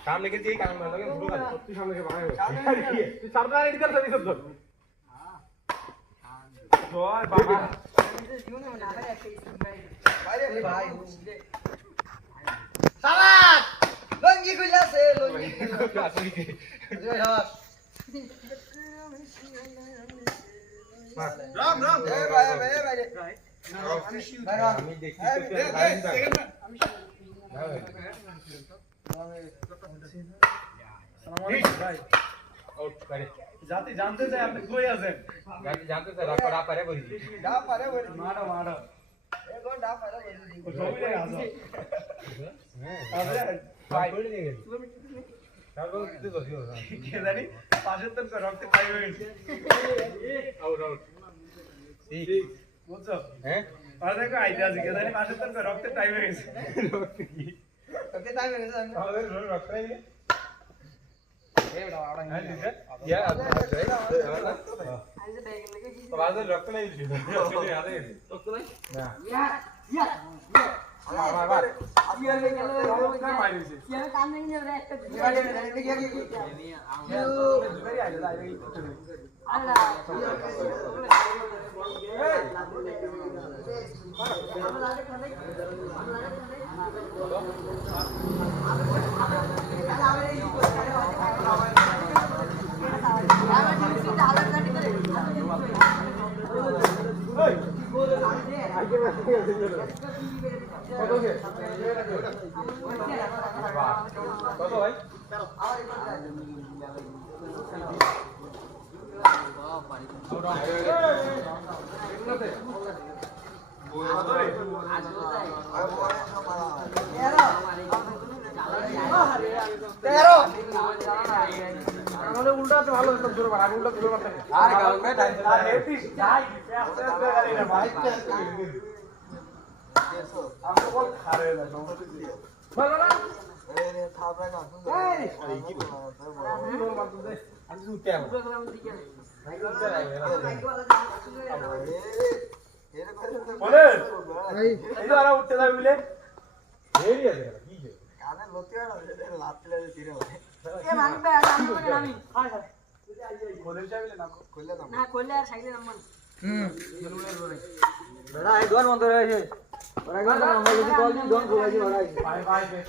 सामने के जी काम लगे शुरू कर तू सामने के बाहर तू सामने रेडी कर सभी सब जय बाबा भाई भाई सालात लंगी गुला से लंगी जय हो राम राम ए भाई भाई भाई আমি দেখি जाते जानते थे आपने कोई आसे जानते थे रापा रापा रे बोली मारो मारो एक और डा पारे बोली को भी ले आजा अबे भाई बोल दे তারপর দিতে বসি ওরা কি জানি পাশে তো রক্ত খাই হয়েছে আউট আউট ঠিক বুঝছো হ্যাঁ আর দেখো আইডিয়া আছে কি জানি পাশে তো রক্ত টাইম হয়ে গেছে রক্ত কি রক্ত টাইম হয়ে গেছে আমাদের রক্ত টাইম उल्टा तो भालो एकदम जोर मार उल्टा जोर मारते अरे गाल में टाइम चला है पीस जाए ऐसे गाली ना भाई देखो हमको बहुत खा रहे हैं बोलो ना अरे खा रहा है सुन अरे की बोल मत दे हम तू क्या प्रोग्राम दिखे भाई चल आए बोले भाई ಇದು ಆರ ಉಟ್ಟದ ಬಿಲೆ ಹೇಳಿ ಅದ ಕೀಜೆ ಕಾನೆ ಲೊತ್ತಿಯ ಲಾತ್ಲೆ ತಿರೆ ए मान पे हम को नामी हां सर खोले चाहिए ना खोले ना खोले यार साइड नंबर बेटा आई डोंट वांट टू रहे बड़ा गाना हम लोग कॉल दी डोंट बोला जी बड़ा बाय बाय